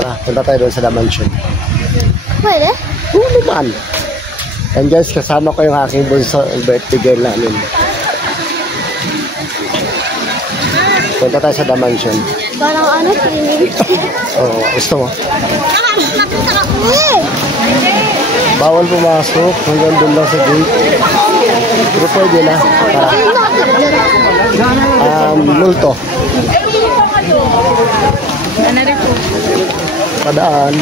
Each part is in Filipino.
Tara, punta tayo doon sa The Mansion. Pwede? Oo naman. And guys, kasama ko yung aking bunso, birthday girl namin. Punta tayo sa The Mansion. Parang ano, tingin. Oo, gusto mo? Bawal pumasok, hanggang doon lang sa gate. Pero pwede na. Multo. Padaan.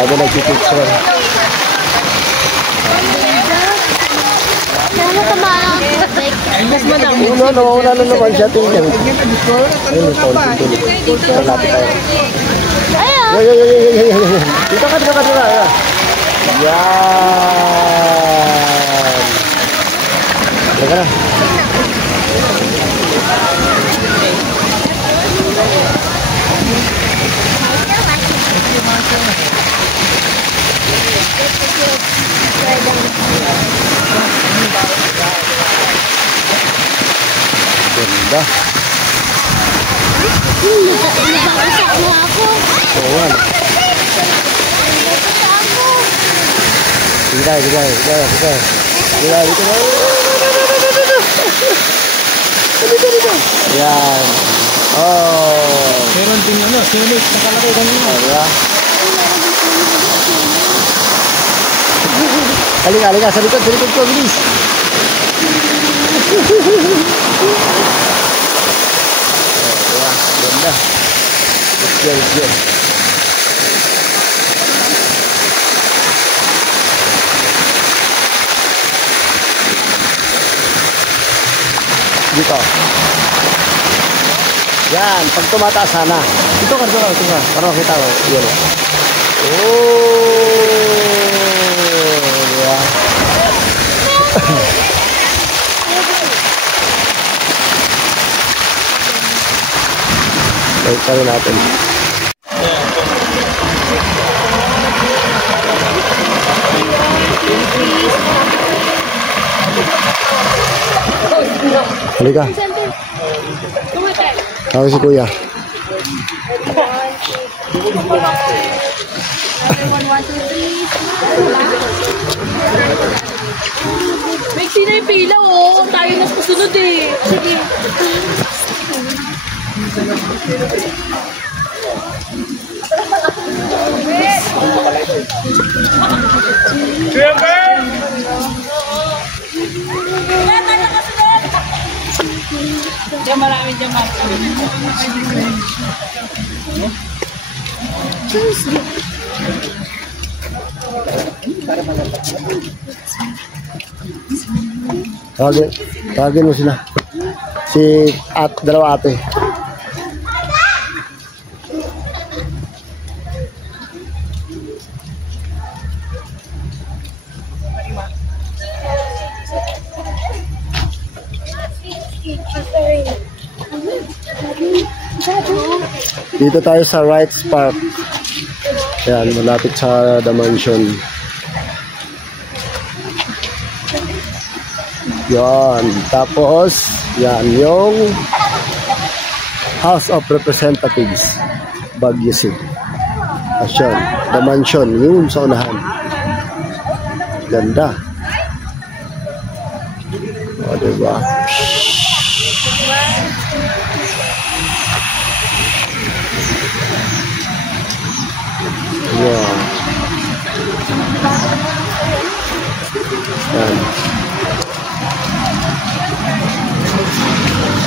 Ako nagpipicture. Sana tamaan ang Wala na naman siya. Tingnan. Ayun, tulog. Malapit tayo. Ayun. Dito ka. Yan. Teka na. Ganda. Nababasa mo ako. Oo nga. Sige. Yan. Oh. Meron din sinunod. Nakalaki kanina. Diba? Halika. Sa likod ko. Bilis. Ganda. Let's go. Dito. Yan, pag tumataas sana. Dito ka. Para makita ko. Yan. Diba? Wait, kami natin. Halika. Ako si Kuya. May sinay pila tayo na susunod eh. Sige. Diyan maraming dyan Tawagin mo sila. Si dalawa ate. Dito tayo sa Wrights Park. Yan, malapit sa The Mansion. Yan, tapos yan yung House of Representatives, Baguio City. Asyon, The Mansion, yun sa unahan. Ganda. O, diba? Yan. Yan.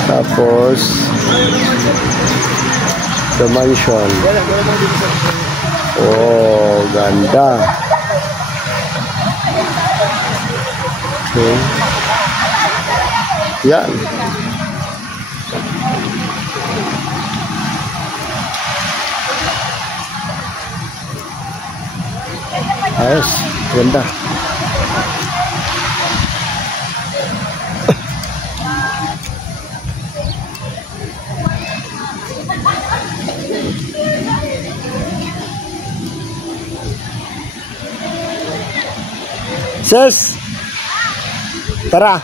Tapos The Mansion. Oh, ganda. Okay. Yan. Ayos, ganda. Sis, tara.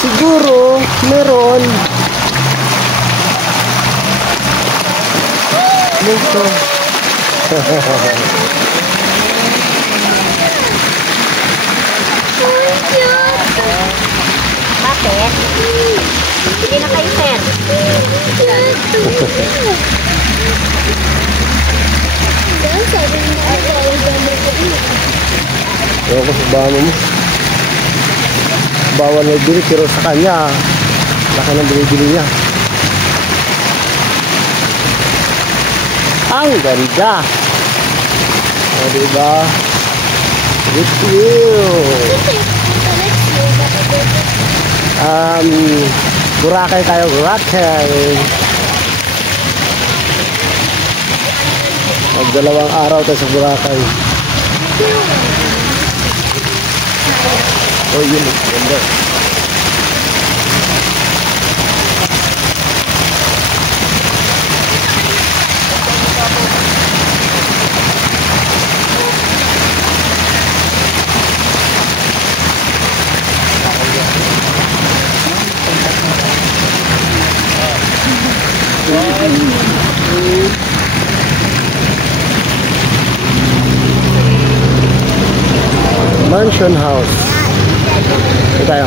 Siguro, meron. Dito. Bakit? Hindi na kayo sir. Ewan ko sa bahan mo. Bawal na ibili, pero sa kanya, laki ng binibili niya. Ang ganda! O, diba? Good view! Boracay tayo, Boracay! Magdalawang araw tayo sa Boracay. Oh, yun. Ganda. Mansion house. Ito tayo.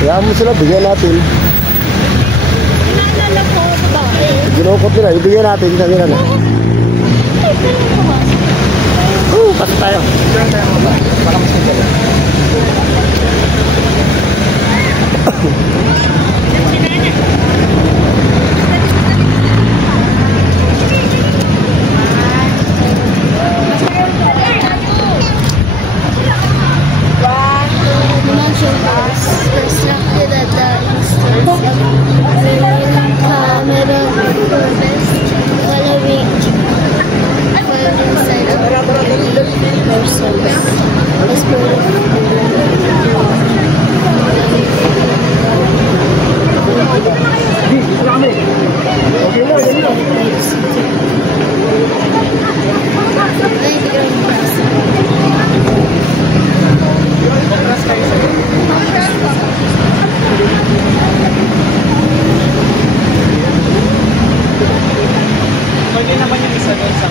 Kaya mo sila, bigyan natin. Naalala ko, bakit? Ginukot nila, ibigyan natin. Kanina na. Pasok tayo. Para mas maganda. Mansion house constructed at the instance of Cameron Forest, following inside of persons as part Pwede naman yung isa doon sa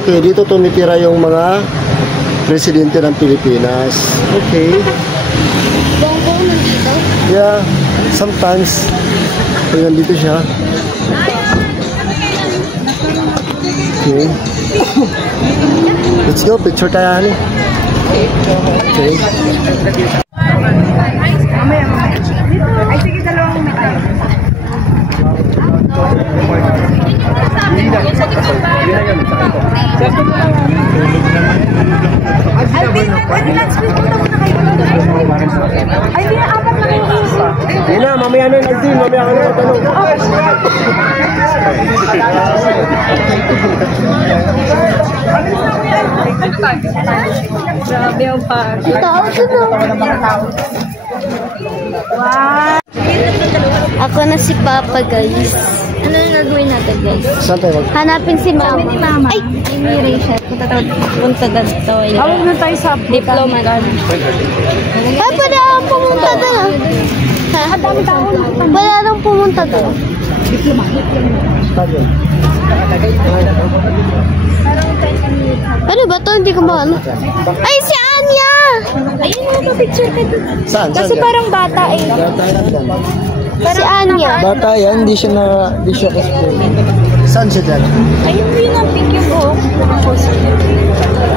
Okay. Dito tumitira yung mga presidente ng Pilipinas. Okay. Bongbong nandito. Yeah, sometimes. Nandito siya. Okay. Let's go. Picture tayo, honey. Okay. Ay, sige, dalawang may tayo. Ay, di na apat na kayo. Hindi na, mamaya na yung din. Mamaya ka na matanong. Grabe ang pag. Tao dito. Wow! Ako na si Papa, guys. Ano na gagawin natin, guys? Saan tayo? Hanapin si Mama. Ni Mama. Ay, ni Rachel. Punta dito. Tawag na tayo sa Diploma. Ay, pwede akong pumunta doon. Ha? Wala nang pumunta doon. Ano ba to? Hindi ko ba ano? Ay, si Anya! Ayun na, picture ka dun. Saan? Kasi parang bata eh. Si Anya. bata yan, hindi siya ka-school. Saan siya dyan? Ayun yun ang pic yung buhok.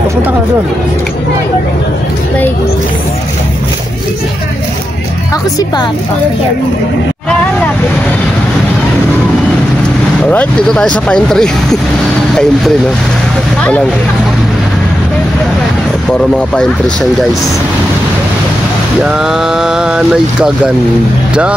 Pupunta ka na doon. Like, ako si Papa. Alright, dito tayo sa pine tree. Pine tree, no? Walang. Puro mga pine trees yan, guys. Yan ay kaganda.